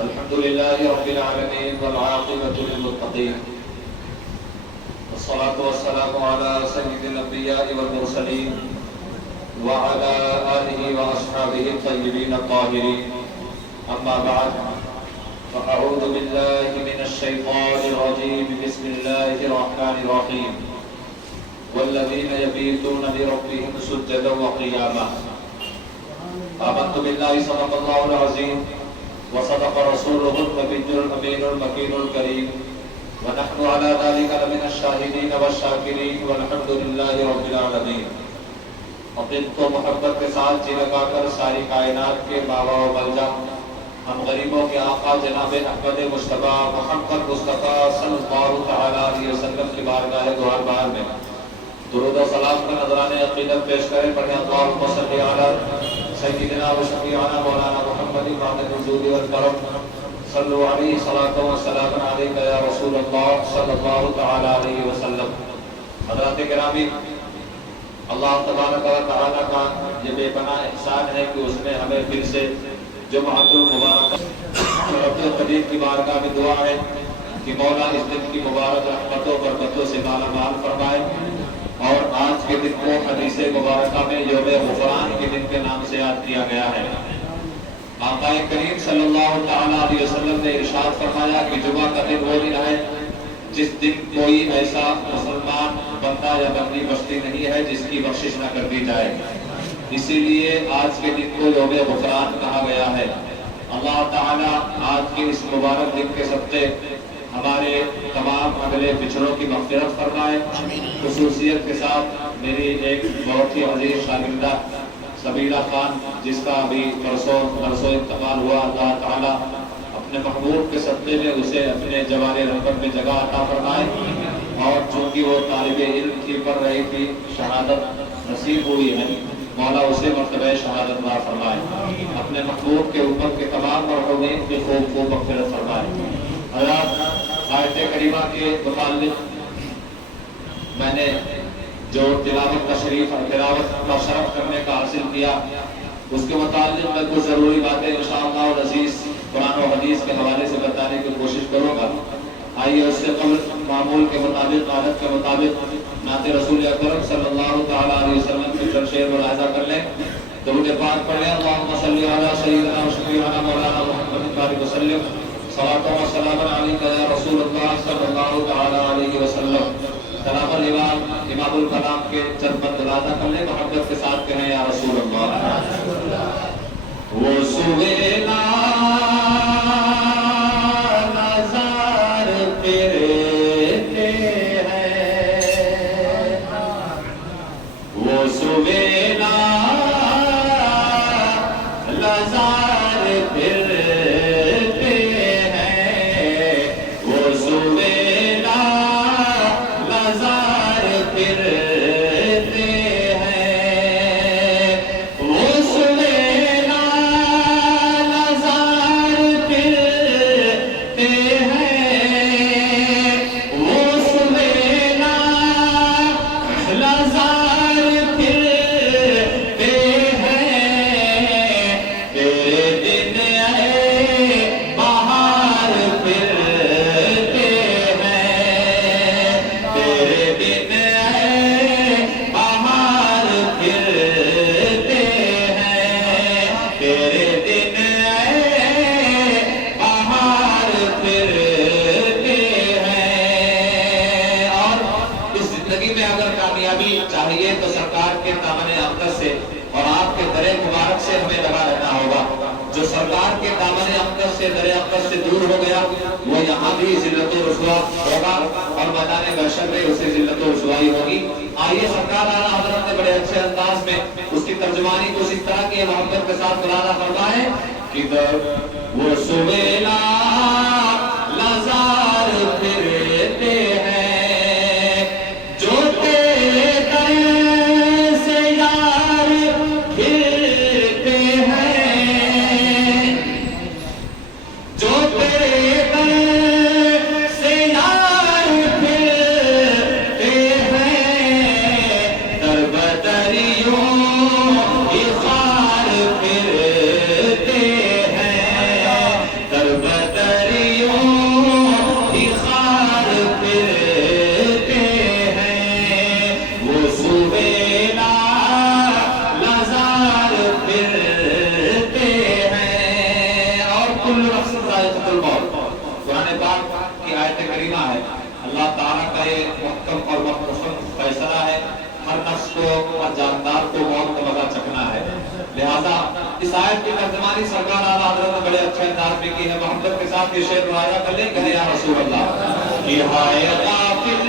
الحمد لله رب العالمين والعاقبة للمتقين والصلاة والسلام على سيد الأنبياء والمرسلين وعلى آله وأصحابه الطيبين الطاهرين أما بعد فأعوذ بالله من الشيطان الرجيم بسم الله الرحمن الرحيم والذين يبيتون لربهم سجدا وقياما آمنت بالله صدق الله العظيم وصدق رسوله النبي الأمين المكين الكريم ونحن على ذلك لمن الشاهدين والشاكرين والحمد لله رب العالمين. اپن تو محبت کے ساتھ جی لگا کر ساری کائنات کے بابا و بلجا ہم غریبوں کے آقا جناب احمد مصطفیٰ محمد مصطفیٰ صلی اللہ تعالیٰ علیہ وسلم کی بارگاہ دوار بار میں درود و سلام کا نذرانِ عقیدت پیش کریں. پڑھیں اللہم صلی علی سیدنا و شفیعنا مولانا محمد بعد النزول والکرم صلو علیہ صلاۃ و سلام علیک یا رسول اللہ صلی اللہ تعالیٰ علیہ وسلم. حضرات گرامی، اللہ تبارک و تعالیٰ کا یہ بے پناہ احسان ہے کہ اس نے ہمیں پھر سے جمعۃ المبارک رب القدیر کی بارگاہ میں دعا ہے کہ مولا اس دن کی مبارک رحمتوں برکتوں سے مالا مال فرمائے، اور آج کے دن کو حدیث مبارکہ میں یوم غفران کے دن کے نام سے یاد کیا گیا ہے. آقا کریم صلی اللہ تعالیٰ علیہ وسلم نے ارشاد فرمایا کہ جمعہ کا دن وہ دن ہے جس دن کوئی ایسا مسلمان بندہ یا بندی بچتی نہیں ہے جس کی بخشش نہ کر دی جائے. اسی لیے آج کے دن کو یوم غفران کہا گیا ہے. اللہ تعالیٰ آج کے اس مبارک دن کے صدقے ہمارے تمام اگلے پچھڑوں کی مغفرت فرمائے. خصوصیت کے ساتھ میری ایک بہت ہی عزیز شاگردہ سبیرہ خان جس کا ابھی پرسوں انتقال ہوا، اللہ تعالیٰ اپنے محبوب کے صدقے میں اسے اپنے جوار رحمت میں جگہ عطا فرمائے، اور چونکہ وہ طالب علم کی پڑھ رہی تھی شہادت نصیب ہوئی ہے، مولا اسے مرتبہ شہادت عطا فرمائے. اپنے محبوب کے اوپر کے تمام مرحومین کی خوب مغفرت فرمائے. حضرات، آیت کریمہ کے متعلق میں نے جو تلاوت کا شرف کرنے کا حاصل کیا، اس کے متعلق میں کچھ ضروری باتیں انشاءاللہ العزیز قرآن و حدیث کے حوالے سے بتانے کی کوشش کروں گا. آئیے اس سے قبل معمول کے مطابق، عادت کے مطابق نعت رسول اکرم صلی اللہ تعالیٰ علیہ وسلم کی چند شعر ملاحظہ کر لیں. درود پاک پڑھیں. اللہم صلی علی سیدنا و شفیعنا مولانا محمد بارک وسلم صلاۃ و سلام علیک یا رسول اللہ صلی اللہ تعالیٰ علیہ وسلم. کلام الامام امام الکلام کے چند بند ملاحظہ کر لیں. محبت کے ساتھ کہیں یا رسول اللہ. وہ سوینا نظر پھرتے ہیں، وہ سوینا نظر پھرتے ہیں، وہ سوینا نظر پھرتے ہیں، وہ سوینا نظر پھرتے ہیں، وہ سوینا نظر پھرتے ہیں. تیرے دن اے بہار پھرتے ہیں، تیرے دن اے بہار پھرتے ہیں، تیرے دن اے بہار پھرتے ہیں. اور اس زندگی میں اگر کامیابی چاہیے تو سرکار کے دامن اقدس سے اور آپ کے در مبارک سے ہمیں لگا رہنا ہوگا. جو سرکار کے دامن اقدس سے در اقدس سے دور ہو گیا وہ یہاں بھی ذلت و رسوا ہوگا، اور میدان محشر میں اسے ذلت و رسوائی ہوگی. آئیے سرکار اعلیٰ حضرت نے بڑے اچھے انداز میں اس کی ترجمانی کو اس طرح کی محبت کے ساتھ ملاحظہ فرمائے کہ وہ سوینا نظر پھرتے ہیں، جو تیرے در سے یار پھرتے ہیں، جو تیرے در سے یار پھرتے ہیں، در بدریوں اظہار پھرتے اللہ تعالیٰ کا یہ محکم اور مختصر فیصلہ ہے، ہر نفس کو ہر جاندار کو موت کا مزہ چکھنا ہے۔ لہذا اس آیت کی ترجمانی سرکار اعلیٰ حضرت نے بڑے اچھے انداز میں کی ہے۔ محبت کے ساتھ یہ شعر روایت کر لیں، کہے یا رسول اللہ کہ ہائے غافل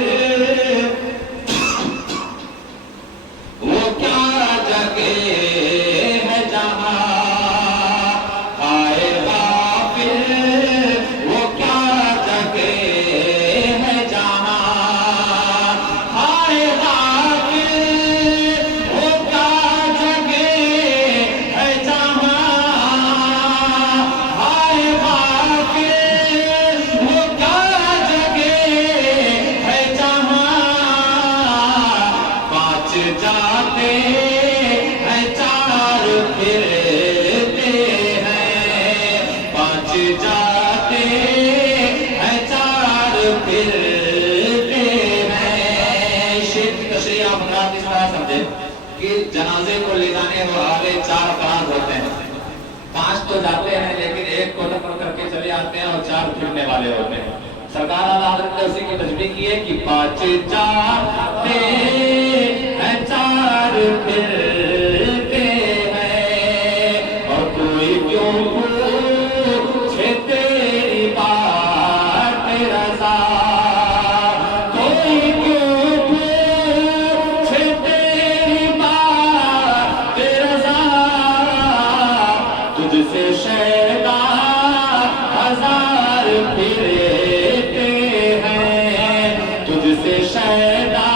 وہ کیا جگہ ہے جہاں، ہائے غافل وہ کیا جگہ ہے جہاں، ہائے غافل وہ کیا جگہ ہے جہاں، ہائے غافل وہ کیا جگہ ہے جہاں، پانچ جاتے ہیں چار پھرتے ہیں، پانچ جاتے ہیں چار پھرتے ہیں۔ شیخ کی تشریح آپ حضرات اس طرح سمجھے کہ جنازے کو لے جانے والے چار افراد ہوتے ہیں، پانچ تو جاتے ہیں لیکن ایک کو دفن کر کے چلے آتے ہیں اور چار پھرنے والے ہوتے ہیں۔ سرکار اعلیٰ حضرت نے اسی کی تشریح کی ہے کہ پانچ جاتے ہیں چار پھرتے ہیں، اور کوئی کیوں پوچھے تیری بات رضا، کوئی کیوں پوچھے تیری بات رضا، تجھ سے شیدا ہزار پھرتے ہیں، تجھ سے شیدا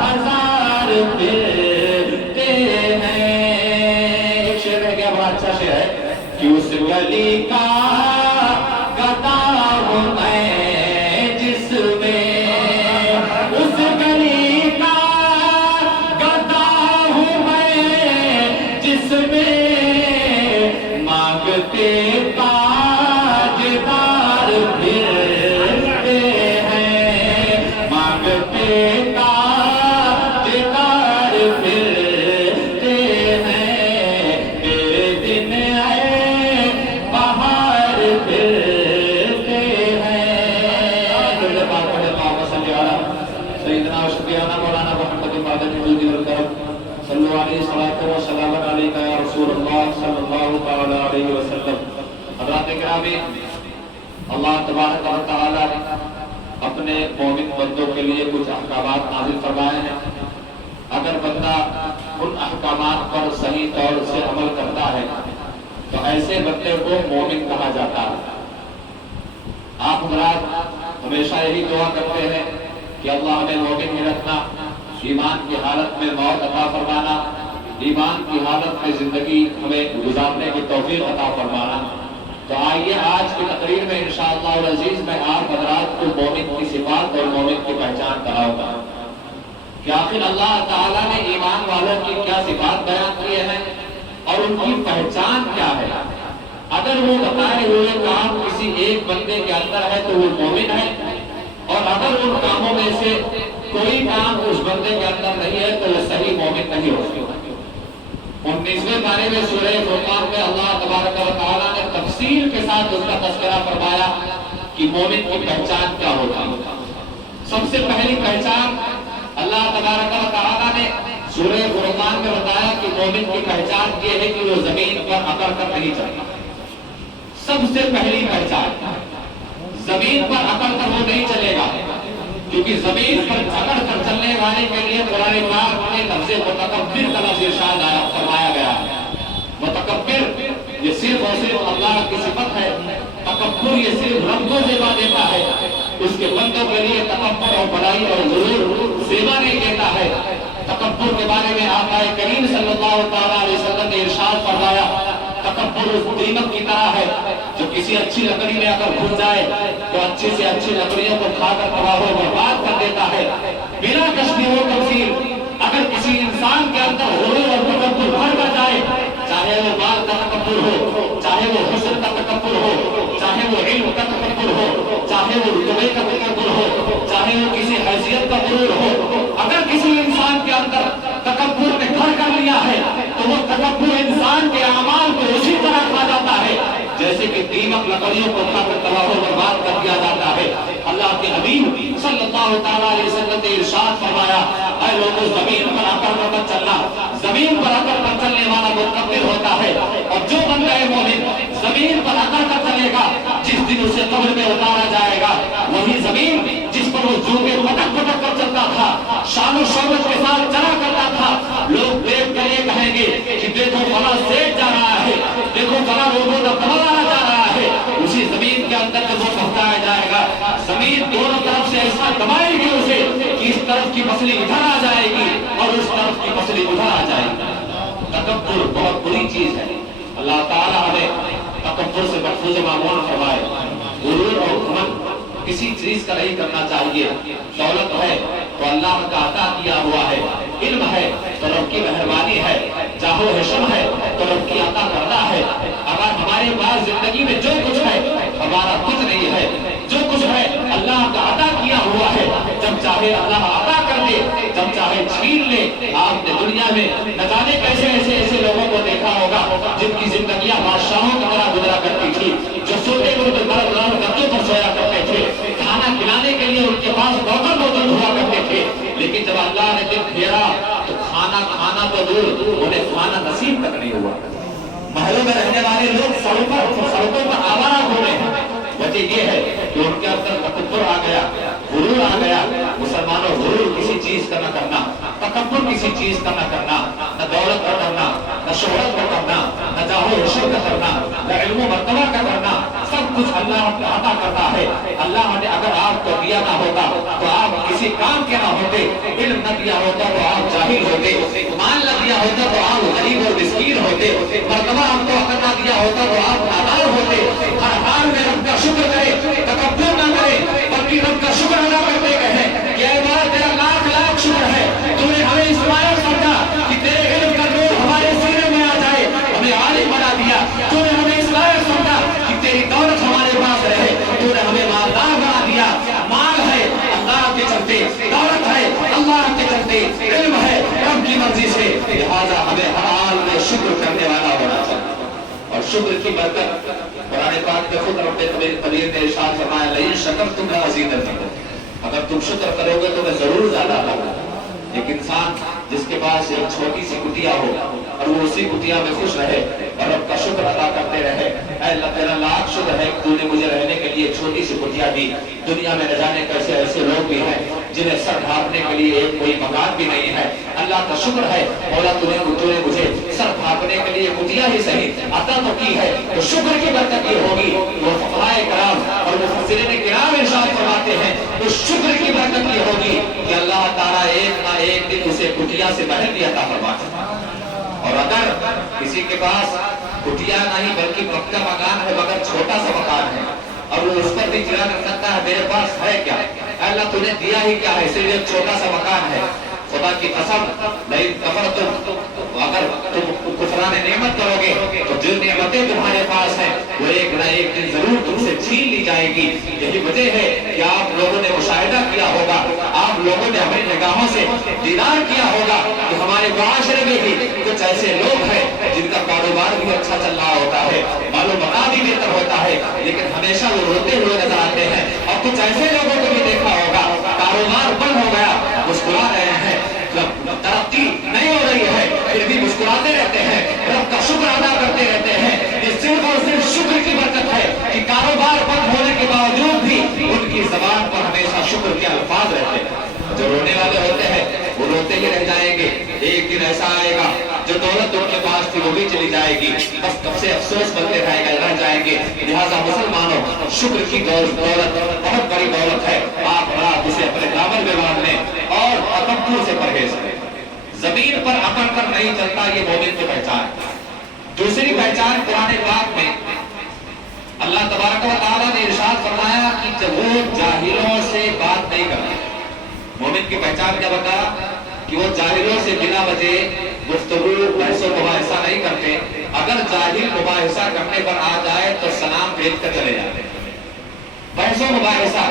ہزار پھرتے ہیں۔ ایک شعر رہ گیا، بڑا اچھا شعر ہے کہ اس گلی کا گدا ہوں میں جس میں، اس گلی کا گدا ہوں میں جس میں، مانگتے تاجدار پھرتے ہیں، مانگتے تاجدار پھرتے ہیں، تیرے دن اے بہار پھرتے ہیں۔ درود پاک پڑھے، اللہم صلی علی سیدنا و شفیعنا مولانا محمد مدد الجود والکرم، صلو علیہ الصلاۃ والسلام علیک یا رسول اللہ صلی اللہ تعالی علیہ وسلم۔ حضرات گرامی، اللہ تبارک و تعالی نے اپنے مومن بندوں کے لیے کچھ احکامات نازل فرمائے ہیں۔ اگر بندہ ان احکامات پر صحیح طور سے عمل کرتا ہے تو ایسے بندے کو مومن کہا جاتا ہے۔ آپ حضرات ہمیشہ یہی دعا کرتے ہیں کہ اللہ ہمیں مومن ہی رکھنا، ایمان کی حالت میں موت عطا فرمانا، ایمان کی حالت میں زندگی ہمیں گزارنے کی توفیق عطا فرمانا۔ تو آئیے آج کی تقریر میں انشاءاللہ العزیز میں آپ حضرات کو مومن کی صفات اور مومن کی پہچان کراؤں گا کہ آخر اللہ تعالیٰ نے ایمان والوں کی کیا صفات بیان کیے ہیں اور ان کی پہچان کیا ہے۔ اگر وہ بتائے ہوئے کام کسی ایک بندے کے اندر ہے تو وہ مومن ہے، اور اگر ان کاموں میں سے کوئی کام اس بندے کے اندر نہیں ہے تو وہ صحیح مومن نہیں ہو سکتا۔ 19ویں پارے میں سورہ فرقان میں اللہ تبارک و تعالیٰ نے تفصیل کے ساتھ اس کا تذکرہ فرمایا کہ مومن کی پہچان کیا ہوتا ہے۔ سب سے پہلی پہچان اللہ تبارک و تعالیٰ نے سورہ فرقان میں بتایا کہ مومن کی پہچان یہ ہے کہ وہ زمین پر اکڑ کر نہیں چلتا۔ سب سے پہلی پہچان زمین پر اکڑ کر وہ نہیں چلے گا، کیونکہ زمین پر اکڑ کر چلنے والے کے لیے قرآن پاک میں لفظ متکبر کا لفظ ارشاد فرمایا گیا ہے۔ متکبر یہ صرف اور صرف اللہ کی صفت ہے، تکبر یہ صرف رب کو زیبا دیتا ہے، اس کے بندوں کے لیے تکبر اور بڑائی اور غرور زیبا نہیں دیتا ہے۔ تکبر کے بارے میں آقا کریم صلی اللہ تعالیٰ علیہ وسلم نے ارشاد فرمایا، تکبر اس دیمک کی طرح ہے جو کسی اچھی لکڑی میں اگر گھس جائے تو اچھی سے اچھی لکڑیوں کو کھا کر تباہ و برباد کر دیتا ہے۔ بلا تشبیہ و تمثیل اگر کسی انسان کے اندر غرور اور تکبر بھر جائے، چاہے وہ مال کا تکبر ہو، چاہے وہ حسن کا تکبر ہو، چاہے وہ علم کا تکبر ہو، چاہے وہ رتبے کا تکبر ہو، چاہے وہ کسی حیثیت کا غرور ہو، اگر کسی انسان کے اندر تکبر نے گھر کر لیا ہے تو وہ تکبر انسان کے اعمال کو اسی طرح کھا جاتا ہے جیسے کہ دیمک لکڑیوں کو کھا کر تباہ و برباد کر دیا جاتا ہے۔ اللہ کے حبیب اللہ تعالیٰ علیہ وسلم نے ارشاد فرمایا اے لوگوں زمین پر اکڑ کر مت چلنا، زمین پر اکڑ کر چلنے والا متکبر ہوتا ہے، اور جو بندہ مومن زمین پر اکڑ کر چلے گا جس دن اسے قبر میں اتارا جائے گا وہی زمین جس پر وہ جوگے پٹک پٹک کر چلتا تھا، شان و شوکت کے ساتھ چلا کرتا تھا، لوگ دیکھ کر یہ کہیں گے کہ دیکھو فلاں سیٹ جا رہا ہے، دیکھو فلاں لوگوں کا کمانا جا رہا ہے، اسی زمین کے اندر جب وہ پہنچایا جائے گا زمین دونوں طرف سے ایسا دبائے گی اسے کہ اس طرف کی پسلی ادھر آ جائے گی اور اس طرف کی پسلی ادھر آ جائے گی۔ تکبر بہت بری چیز ہے، اللہ تعالیٰ ہمیں تکبر سے محفوظ معمول فرمائے۔ غرور اور گھمنڈ کسی چیز کا نہیں کرنا چاہیے، دولت ہے تو اللہ کا عطا کیا ہوا ہے، علم ہے تو رب کی مہربانی ہے، جاہ و حشم ہے تو رب کی عطا کرنا ہے۔ اگر ہمارے پاس زندگی میں جو کچھ ہے ہمارا کچھ نہیں ہے، جو کچھ ہے اللہ کا عطا کیا ہوا ہے، جب چاہے اللہ عطا کر دے، جب چاہے چھین لے۔ آپ نے دنیا میں نہ جانے کیسے ایسے لوگوں کو دیکھا ہوگا جن کی زندگیاں بادشاہوں کی طرح گزرا کرتی تھی، جو سوتے ہوئے گدوں پر سویا کرتے تھے، کھانا کھلانے کے لیے ان کے پاس نوکر موجود ہوا کرتے تھے، لیکن جب اللہ نے دن پھیرا تو کھانا کھانا تو دور، انہیں کھانا نصیب تک نہیں ہوا۔ محلوں میں رہنے والے لوگ سڑکوں پر آوارہ ہو رہے ہیں، وجہ یہ ہے کہ ان کے اندر تکبر آ گیا، غرور آ گیا۔ مسلمانوں، غرور کسی چیز کا نہ کرنا، تکبر کسی چیز کا نہ کرنا، نہ دولت کا کرنا، نہ شہرت کا کرنا، نہ جاہ و حشر کا کرنا، نہ علم و مرتبہ کا کرنا، سب کچھ اللہ عطا کرتا ہے۔ اللہ نے اگر آپ کو دیا نہ ہوتا تو آپ کسی کام کے نہ ہوتے، علم نہ دیا ہوتا تو آپ جاہل ہوتے، مال نہ دیا ہوتا تو آپ غریب اور مسکین ہوتے، مرتبہ آپ کو عطا نہ دیا ہوتا تو آپ نادار ہوتے۔ ہر حال میں رب کا شکر کرے، تکبر نہ کرے، بلکہ رب کا شکر ادا کرتے رہیں کہ اے مولا تیرا لاکھ لاکھ شکر ہے، تو نے ہمیں اس لائق سمجھا کہ تیرے علم کا نور ہمارے سینے میں آ جائے، ہمیں عالم بنا دیا، تو نے ہمیں اس لائق سمجھا کہ تیری دولت ہمارے پاس رہے، تو نے ہمیں مالدار بنا دیا۔ مال ہے اللہ کے چلتے، دولت ہے اللہ کے چلتے، علم ہے رب کی مرضی سے، لہذا ہمیں ہر حال میں شکر کرنے والا ہونا چاہیے۔ اور شکر کی برکت قرآن پاک میں خود رب قدیر نے ارشاد فرمایا لئن شکرتم لأزیدنکم، اگر تم شکر کرو گے تو میں ضرور زیادہ کروں گا۔ ایک انسان جس کے پاس ایک چھوٹی سی کٹیا ہو اور وہ اسی کٹیا میں خوش رہے اور رب کا شکر ادا کرتے رہے، اے اللہ تیرا لاکھ شکر ہے کہ تو نے مجھے رہنے کے لیے چھوٹی سی کٹیا دی۔ دنیا میں نہ جانے کیسے ایسے لوگ بھی ہیں جنہیں سر ڈھانپنے کے لیے ایک کوئی مکان بھی نہیں ہے، اللہ کا شکر ہے مولا تو نے مجھے سر ڈھانپنے کے لیے کٹیا ہی صحیح عطا تو کی ہے، تو شکر کی برکت یہ ہوگی۔ وہ فقہائے کرام اور مفسرین کرام ارشاد فرماتے ہیں تو شکر کی برکت یہ ہوگی کہ اللہ تعالیٰ ایک نہ ایک دن اسے کٹیا سے باہر بھی عطا فرماتا ہے۔ اور اگر کسی کے پاس کٹیا نہیں بلکہ پکا مکان ہے مگر چھوٹا سا مکان ہے اور وہ اس پر بھی چلا کر سکتا ہے میرے پاس ہے کیا، اللہ تو نے دیا ہی کیا ہے، اس لیے چھوٹا سا مکان ہے، خدا کی قسم نہیں کفرتم، اگر تم کفران نعمت کرو گے تو جو نعمتیں تمہارے پاس ہیں وہ ایک نہ ایک دن ضرور تم سے چھین لی جائے گی۔ یہی وجہ ہے کہ آپ لوگوں نے مشاہدہ کیا ہوگا، آپ لوگوں نے اپنی نگاہوں سے دیدار کیا ہوگا کہ ہمارے معاشرے میں بھی کچھ ایسے لوگ ہیں جن کا کاروبار بھی اچھا چل رہا ہوتا ہے، مال و متا بھی بہتر ہوتا ہے، لیکن ہمیشہ وہ روتے ہوئے نظر آتے ہیں۔ اور کچھ ایسے لوگوں کو بھی دیکھا ہوگا کاروبار بند ہو گیا، مسکرا رہے ہیں، ترقی نہیں ہو رہی ہے پھر بھی مسکراتے رہتے ہیں، رب کا شکر ادا کرتے رہتے ہیں۔ یہ صرف اور صرف شکر کی برکت ہے کہ کاروبار بند ہونے کے باوجود بھی ان کی زبان پر ہمیشہ شکر کے الفاظ رہتے ہیں۔ جو رونے والے ہوتے ہیں وہ روتے ہی رہ جائیں گے، ایک دن ایسا آئے گا جو دولت ان کے پاس تھی وہ بھی چلی جائے گی، بس تب سے افسوس بنتے رہ جائیں گے۔ لہٰذا مسلمانوں، شکر کی دولت بہت بڑی دولت ہے، آپ رات اسے اپنے دامن میں باندھ لیں اور تکبر سے پرہیز کریں۔ زمین پر اکڑ کر نہیں چلتا، یہ مومن کی پہچان ہے۔ دوسری پہچان قرآن پاک میں اللہ تبارک و تعالیٰ نے ارشاد فرمایا کہ جب وہ جاہلوں سے بات نہیں کرتے، مومن کی پہچان کیا بتایا کہ وہ جاہلوں سے بنا وجہ گفتگو بحث و مباحثہ نہیں کرتے، اگر جاہل مباحثہ کرنے پر آ جائے تو سلام بھیج کر چلے جاتے ہیں۔ بحث و مباحثہ،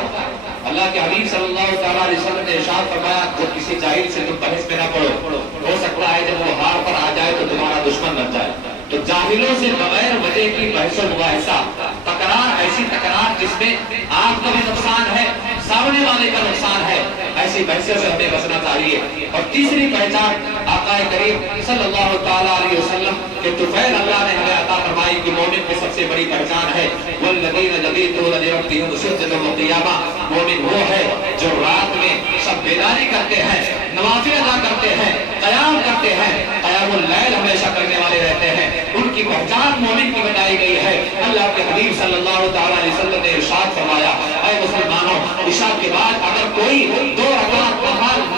اللہ کے حبیب صلی اللہ تعالیٰ علیہ وسلم نے ارشاد فرمایا کہ کسی جاہل سے تم بحث میں نہ پڑو، ہو سکتا ہے جب وہ ہار پر آ جائے تو تمہارا دشمن بن جائے۔ تو جاہلوں سے بغیر وجہ کی بحث و مباحثہ، تکرار ایسی ایسی تکرار جس میں آپ کا بھی نقصان ہے، سامنے والے کا نقصان ہے، ایسی بحثیت سے ہمیں بچنا چاہیے۔ اور تیسری پہچان آقا کریم صلی اللہ تعالیٰ علیہ وسلم کے طفیل اللہ نے ہمیں عطا فرمائی کہ مومن کی سب سے بڑی پہچان ہے والذین یبیتون لربہم سجدا وقیاما، مومن وہ ہے جو رات میں سب بیداری کرتے ہیں، نوافل ادا کرتے ہیں، قیام کرتے ہیں، قیام اللیل ہمیشہ کرنے والے رہتے ہیں، ان کی پہچان مومن کی بتائی گئی ہے۔ اللہ کے حبیب صلی اللہ تعالیٰ علیہ وسلم نے ارشاد فرمایا، اے مسلمانوں، عشاء کے بعد اگر کوئی 2 رکعت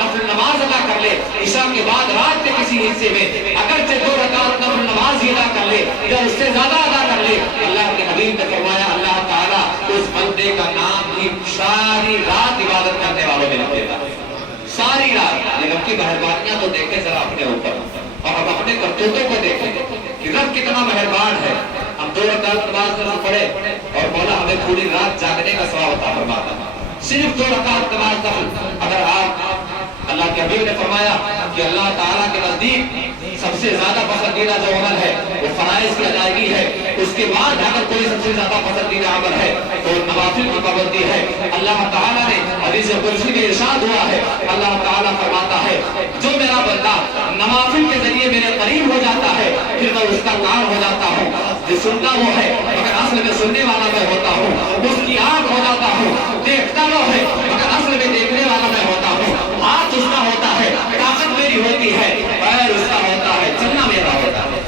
نفل نماز ادا کر لے، عشاء کے بعد رات کے کسی حصے میں اگرچہ 2 رکعت نفل نماز ہی ادا کر لے یا اس سے زیادہ ادا کر لے، اللہ کے حبیب نے فرمایا اللہ تعالیٰ اس بندے کا نام بھی ساری رات عبادت کرنے والوں میں لکھ دیتا ہے، ساری رات۔ لیکن رب کی مہربانیاں تو دیکھیں ذرا اپنے اوپر اور ہم اپنے کرتوتوں کو دیکھیں کہ رب کتنا مہربان ہے۔ ہم 2 رکعت نماز نہ پڑھے اور مولا ہمیں پوری رات جاگنے کا ثواب عطا فرماتا ہے۔ صرف 2 رکعت نماز نفل اگر آپ، اللہ کے حبیب نے فرمایا کہ اللہ تعالیٰ کے نزدیک سب سے زیادہ پسندیدہ جو عمل ہے وہ فرائض کی ادائیگی ہے، اس کے بعد اگر کوئی سب سے زیادہ پسندیدہ عمل ہے تو نوافل کی پابندی ہے۔ اللہ تعالیٰ نے حدیث قدسی میں ارشاد ہوا ہے، اللہ تعالیٰ فرماتا ہے جو میرا بندہ نوافل کے ذریعے میرے قریب ہو جاتا ہے پھر میں اس کا کار ہو جاتا ہوں، جو سنتا وہ ہے مگر اصل میں سننے والا میں ہوتا ہوں، اس کی آنکھ ہو جاتا ہوں، دیکھتا وہ ہے مگر اصل میں دیکھنے والا میں ہوتا ہوں، ہاتھ اس کا ہوتا ہے، طاقت میری ہوتی ہے، پیر اس کا ہوتا ہے، چلنا میرا ہوتا ہے۔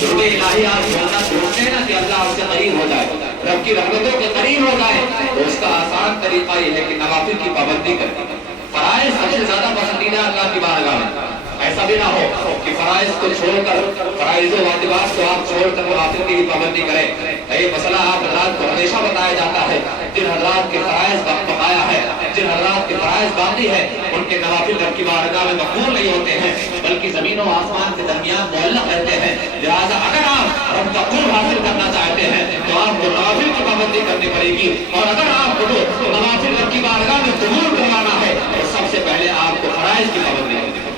درود الہی آپ بولنا ڈھونڈتے ہیں نا کہ اللہ آپ سے قریب ہو جائے، رب کی رحمتوں کے قریب ہو جائے، تو اس کا آسان طریقہ یہ ہے کہ نوافل کی پابندی کریں۔ فرائض سب سے زیادہ پسندیدہ اللہ کی بارگاہ میں، ایسا بھی نہ ہو کہ فرائض کو چھوڑ کر، فرائض و واجبات کو آپ چھوڑ کر نوافل کی پابندی کریں۔ یہ مسئلہ آپ حضرات کو ہمیشہ بتایا جاتا ہے، جن حضرات کے فرائض بقایا ہے، جن حضرات کے فرائض باقی ہے، ان کے نوافل رب کی بارگاہ میں مقبول نہیں ہوتے ہیں بلکہ زمین و آسمان کے درمیان معلق رہتے ہیں۔ لہٰذا اگر آپ رب کا قرب حاصل کرنا چاہتے ہیں تو آپ کو نوافل کی پابندی کرنی پڑے گی، اور اگر آپ کو نوافل رب کی بارگاہ میں قبول کروانا ہے تو سب سے پہلے آپ کو فرائض کی پابندی کرنی پڑے گی۔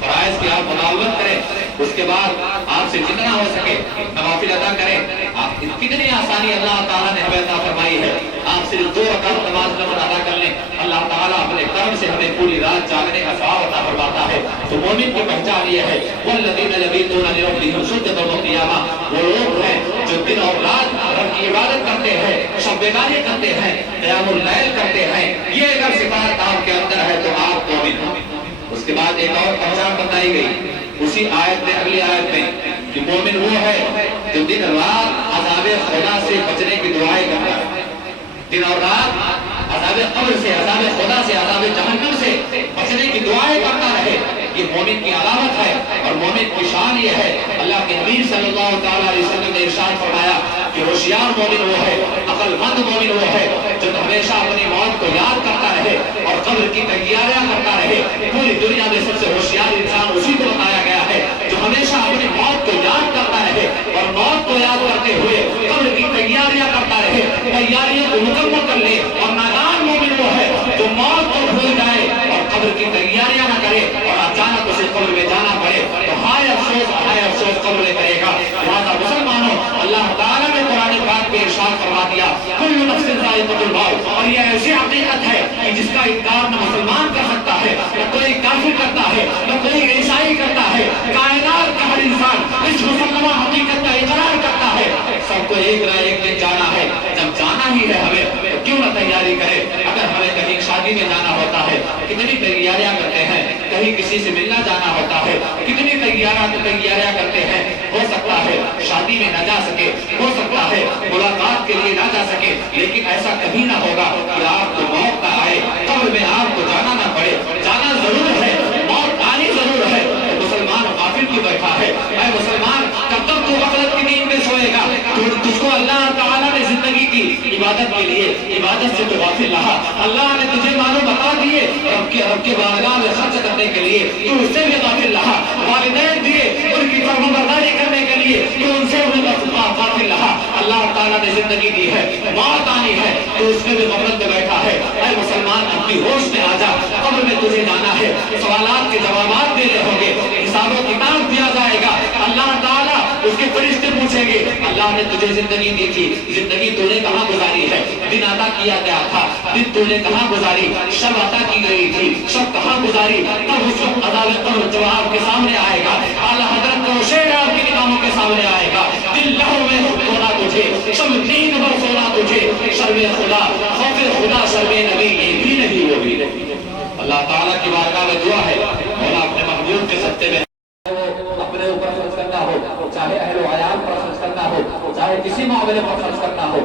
فرائض کی آپ مداوت کریں، اس کے بعد آپ سے جتنا ہو سکے نوافل ادا کریں۔ آپ کتنی آسانی اللہ تعالیٰ نے ہمیں عطا فرمائی ہے، آپ صرف 2 رکعت نماز نفل ادا کر لیں، اللہ تعالیٰ اپنے کرم سے ہمیں پوری رات جاگنے کا ثواب عطا فرماتا ہے۔ تو مومن کی پہچان یہ ہے والذین یبیتون لربہم سجدا وقیاما، وہ لوگ ہیں جو دن اور رات رب کی عبادت کرتے ہیں، شب بیداری کرتے ہیں، قیام اللیل کرتے ہیں۔ یہ اگر صفات آپ کے اندر ہے تو آپ مومن ہیں۔ اس کے بعد ایک اور پہچان بتائی گئی اسی آیت میں، اگلی آیت میں، کہ مومن وہ ہے جو دن رات عذاب خدا سے بچنے کی دعائیں کرتا ہے، دن اور رات عذاب قبر سے، عذاب خدا سے، عذاب جہنم سے بچنے کی دعائیں کرتا رہے، یہ مومن کی علامت ہے۔ اور مومن کی شان یہ ہے، اللہ کے حبیب صلی اللہ تعالیٰ علیہ وسلم نے ارشاد فرمایا کہ ہوشیار مومن وہ ہے، عقل مند مومن وہ ہے جو ہمیشہ اپنی موت کو یاد کرتا رہے اور قبر کی تیاریاں کرتا رہے۔ پوری دنیا میں سب سے ہوشیار انسان اسی کو بتایا گیا ہے جو ہمیشہ اپنی موت کو یاد کرتا رہے اور موت کو یاد کرتے ہوئے قبر کی تیاریاں کرتا رہے، تیاریوں کو مکمل کر لے۔ اور نادان مومن وہ ہے جو موت کو بھول جائے اور قبر کی تیاریاں نہ کرے اور اچانک اسے قبر میں جانا پڑے تو ہائے افسوس قبر میں کرے گا۔ لہٰذا مسلمانوں، اللہ تعالیٰ نے قرآن پاک میں ارشاد فرما دیا کل نفس ذائقۃ الموت، اور یہ ایسی حقیقت ہے کہ جس کا انکار نہ مسلمان کر سکتا ہے، نہ کوئی کافر کرتا ہے، نہ کوئی عیسائی کرتا ہے، کائنات کا ہر انسان اس مسلمہ حقیقت کا اقرار کرتا ہے، سب کو ایک نہ ایک دن جانا ہے۔ جب جانا ہی ہے ہمیں تو کیوں نہ تیاری کرے۔ اگر ہمیں کہیں شادی میں جانا ہوتا ہے کتنی تیاریاں کرتے ہیں، کہیں کسی سے ملنا جانا ہوتا ہے کتنی تیاریاں کرتے ہیں۔ ہو سکتا ہے شادی میں نہ جا سکے، ہو سکتا ہے ملاقات کے لیے نہ جا سکے، لیکن ایسا کبھی نہ ہوگا کہ آپ کو موت نہ آئے، قبر میں آپ کو جانا نہ پڑے۔ جانا ضرور ہے، موت آنی ضرور ہے۔ مسلمان غافل کیوں بیٹھا ہے؟ اے مسلمان، کب تک تو غفلت کی نیند میں سوئے گا؟ تجھ کو اللہ تعالیٰ نے زندگی کی عبادت کے لیے، عبادت سے تو غافل رہا۔ اللہ نے تجھے معلوم بتا دیے رب کے بارگاہ میں خرچ کرنے کے لیے، تو اس سے بھی غافل رہا۔ والدین دیے ان کی فرمانبرداری کرنے کے لیے، تو ان سے بھی غافل رہا۔ اللہ تعالیٰ نے زندگی دی ہے، موت آنی ہے، تو اس میں بھی غفلت میں بیٹھا ہے۔ اے مسلمان، اپنی ہوش میں آ جا، قبر میں تجھے جانا ہے، سوالات کے جوابات دینے ہوں گے، حساب و کتاب دیا جائے گا۔ اللہ تعالیٰ اس کے فرشتے پوچھیں پوچھیں گے اللہ نے تجھے زندگی دی تھی، زندگی تو نے کہاں گزاری ہے؟ دن عطا کیا گیا تھا، دن تو نے کہاں گزاری؟ شب عطا کی گئی تھی، شب کہاں گزاری؟ تب اس وقت عدالت کا جواب کے سامنے آئے گا، اعلیٰ حضرت کا شعر آپ کی نگاہوں کے سامنے آئے گا، دل لہو میں سونا تجھے، شب نیند پر سونا تجھے، شرم خدا خوف خدا شرم نبی یہ بھی نہیں وہ بھی نہیں۔ اللہ تعالیٰ کی بارگاہ میں دعا ہے مولا اپنے محبوب کے صدقے میں اپنے اوپر خرچ کرنا ہو، چاہے اہل و عیال پر خرچ کرنا ہو، چاہے کسی معاملے پر خرچ کرنا ہو،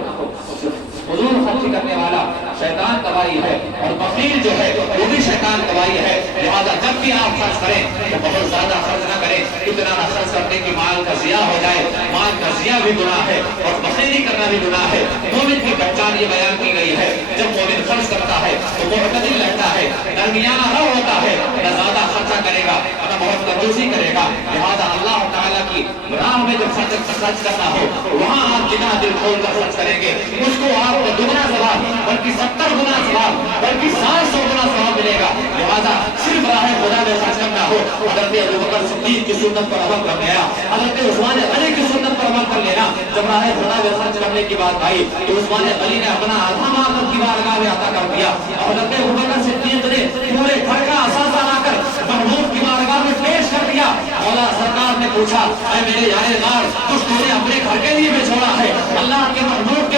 فضول خرچی کرنے والا شیطان تباہی ہے، اور بخیل جو ہے وہ بھی شیطان تباہی ہے۔ لہذا جب بھی آپ خرچ کریں تو بہت زیادہ خرچ نہ کریں، اتنا نہ خرچ کرنے کی مال کا ضیاع ہو جائے، مال کا ضیاع بھی گناہ ہے اور بخیلی کرنا بھی گناہ ہے۔ مومن کی پہچان یہ بیان کی گئی ہے، جب مومن خرچ کرتا ہے تو معتدل رہتا ہے، درمیانہ رو ہوتا ہے، نہ زیادہ خرچہ کرے گا نہ بہت کنجوسی کرے گا۔ لہذا اللہ تعالیٰ کی راہ میں جب خرچ کرنا ہو وہاں آپ جتنا دل کھول کر خرچ کریں گے اس کو آپ کو دگنا ثواب بلکہ 70 گنا ثواب بلکہ 700 گنا ثواب ملے گا۔ لہذا صرف راہ خدا میں خرچ کرنا ہو، حضرت ابوبکر صدیق کی سنت پر عمل کر لینا، حضرت عثمان غنی کی سنت پر عمل کر لینا۔ جب راہ خدا میں خرچ کرنے کی بات آئی تو عثمان غنی نے اپنا آدھا مال رب کی بارگاہ میں عطا کر دیا، حضرت ابوبکر صدیق نے پورے گھر کا اثاثہ لا کر محبوب کی بارگاہ میں پیش کر دیا۔ مولا سرکار نے پوچھا اے میرے یارے دار کچھ تو نے اپنے گھر کے لیے بھی چھوڑا ہے؟ اللہ کے محبوب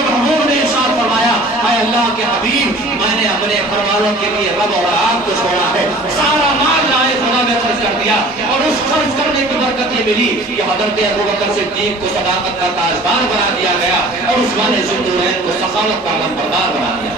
نے ارشاد فرمایا اے اللہ کے حبیب میں نے اپنے گھر والوں کے لیے رب اور آپ کو چھوڑا ہے، سارا مال لائے خدا میں خرچ کر دیا۔ اور اس خرچ کرنے کی برکت یہ ملی کہ حضرت ابوبکر صدیق کو صداقت کا تاجدار بنا دیا گیا اور عثمان ذوالنورین کو سخاوت کا علمبردار بنا دیا۔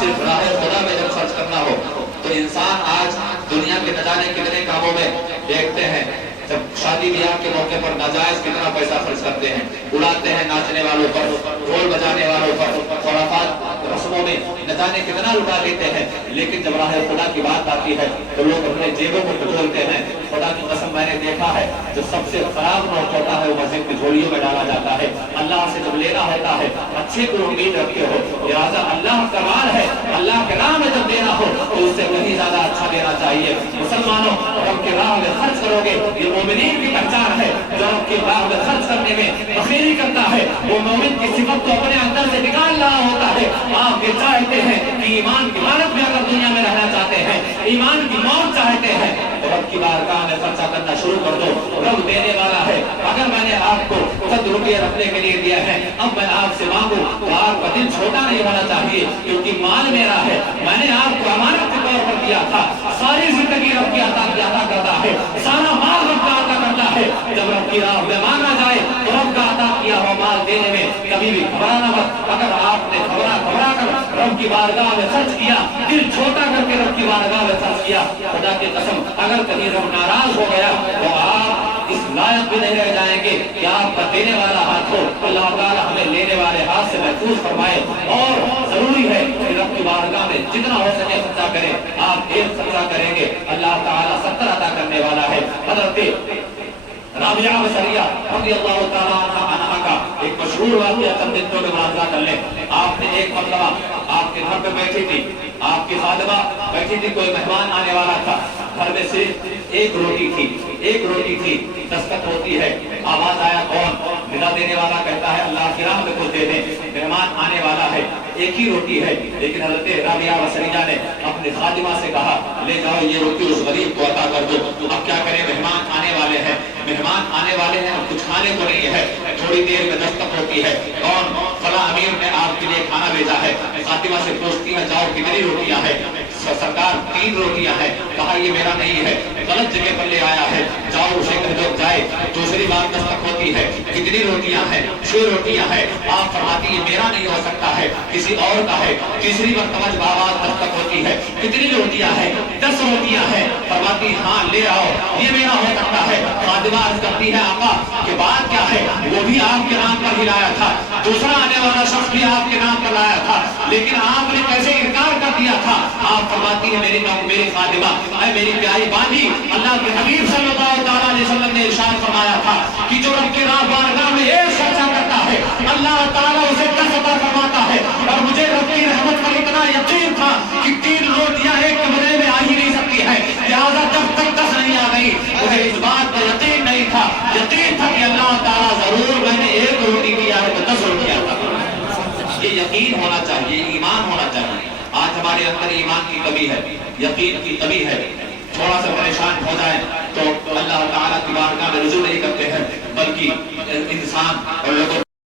صرف راہ خدا میں جب خرچ کرنا ہو تو انسان آج دنیا کے نہ جانے کتنے کاموں میں دیکھتے ہیں، جب شادی بیاہ کے موقع پر ناجائز کتنا پیسہ خرچ کرتے ہیں، اڑاتے ہیں ناچنے والوں پر، ڈھول بجانے والوں پر، خرافات رسموں میں نہ جانے کتنا لٹا لیتے ہیں۔ لیکن جب راہ خدا کی بات آتی ہے تو لوگ اپنے جیبوں کو ٹٹولتے ہیں۔ خدا کی قسم میں نے دیکھا ہے جو سب سے خراب نوٹ ہوتا ہے وہ مسجد کی جھولیوں میں ڈالا جاتا ہے۔ اللہ سے جب لینا ہوتا ہے اچھے کو امید رکھتے ہو، لہٰذا اللہ کا مال ہے، اللہ کے نام میں جب دینا ہو تو اس سے کہیں زیادہ اچھا دینا چاہیے۔ مسلمانوں رب کے راہ میں خرچ کرو گے یہ مومنین کی پہچان ہے، جو رب کے راہ میں خرچ کرنے میں بخیلی کرتا ہے وہ مومن کی صفت کو اپنے اندر سے نکال رہا ہوتا ہے۔ آپ یہ چاہتے ہیں کہ ایمان کی حالت میں اگر دنیا میں رہنا چاہتے ہیں، ایمان کی موت چاہتے ہیں تو رب کی بارگاہ میں خرچہ کرنا شروع کر دو، رب دینے والا ہے۔ اگر میں نے آپ کو 10 روپے رکھنے کے لیے دیا ہے اب میں آپ سے مانگوں تو آپ کا دل چھوٹا نہیں ہونا چاہیے، کیونکہ مال میرا ہے، میں نے آپ کو امانت کے طور پر دیا تھا۔ ساری زندگی رب کی عطا کرتا ہے، سارا مال رب کا عطا کرتا ہے۔ جب رب کی راہ میں مانگا جائے تو رب کا عطا کیا ہوا مال دینے میں کبھی بھی گھبرانا مت۔ اگر آپ نے گھبرا کر رب کی بارگاہ میں خرچ کیا، دل چھوٹا کر کے رب کی بارگاہ میں خرچ کیا، خدا کی قسم اگر کہیں رب ناراض ہو گیا تو آپ اس لائق بھی نہیں رہ جائیں گے کہ آپ کا دینے والا ہاتھ ہو۔ اللہ تعالیٰ ہمیں لینے والے ہاتھ سے محفوظ فرمائے۔ اور ضروری ہے کہ رب کی بارگاہ میں جتنا ہو سکے خرچہ کریں۔ آپ ایک خرچہ کریں گے اللہ تعالیٰ 70 عطا کرنے والا ہے۔ حضرت رابعہ بصریہ رضی اللہ تعالیٰ عنہا کا ایک مشہور واقعہ چند دنوں میں مناظرہ کر لیں۔ آپ نے ایک مرتبہ آپ کے گھر پہ بیٹھی تھی، آپ کی خادمہ بیٹھی تھی، کوئی مہمان آنے والا تھا، گھر میں صرف ایک روٹی تھی، دستک ہوتی ہے، آواز آیا کون؟ ندا دینے والا کہتا ہے اللہ کی راہ میں کچھ دے دیں، مہمان آنے والا ہے، ایک ہی روٹی ہے۔ لیکن حضرت رابعہ بصریہ نے اپنی خادمہ سے کہا لے جاؤ یہ روٹی اس غریب کو عطا کر دو۔ اب کیا کریں، مہمان آنے والے ہیں، اب کچھ کھانے کو نہیں ہے، تھوڑی دیر میں دستک ہوتی ہے، کون؟ فلاں امیر نے آپ کے لیے کھانا بھیجا ہے۔ خاتمہ سے پوچھتی ہے جاؤ کتنی روٹیاں ہیں؟ سرکار 3 روٹیاں ہیں۔ کہا یہ میرا نہیں ہے، غلط جگہ پر لے آیا ہے، جاؤ اسے کہہ دو جائے۔ دوسری بار دستک ہوتی ہے، کتنی روٹیاں ہیں؟ 6 روٹیاں ہیں۔ آپ فرماتی یہ میرا نہیں ہو سکتا ہے، کسی اور کا ہے۔ تیسری مرتبہ جب آواز دستک ہوتی ہے، کتنی روٹیاں ہیں؟ 10 روٹیاں ہیں۔ فرماتی ہاں لے آؤ، یہ میرا ہو سکتا ہے۔ خادمہ عرض کرتی ہے آقا کہ بات کیا ہے؟ وہ بھی آپ کے نام پر ہی لایا تھا، دوسرا آنے والا شخص بھی آپ کے نام پر لایا تھا، لیکن آپ نے کیسے انکار کر دیا تھا؟ آپ فرماتی ہے میری خادمہ، اے میری پیاری بانجی، اللہ کے حبیب صلی اللہ علیہ وسلم نے ارشاد فرمایا تھا کہ جو رب کی راہ بارگاہ میں ایک خرچہ کرتا ہے اللہ تعالیٰ اسے 10 عطا فرماتا ہے۔ اور مجھے رب کی رحمت پر اتنا یقین تھا کہ 3 روٹیاں ایک کمرے میں آ ہی نہیں سکتی ہے، لہٰذا جب تک 10 نہیں آ گئی مجھے اس بات کا یقین نہیں تھا، یقین تھا کہ اللہ تعالیٰ ضرور میں نے ایک یقین ہونا چاہیے، ایمان ہونا چاہیے۔ آج ہمارے اندر ایمان کی کمی ہے، یقین کی کمی ہے، تھوڑا سا پریشان ہو جائے تو اللہ تعالیٰ کی بارگاہ میں رجوع نہیں کرتے ہیں، بلکہ انسان اور لوگوں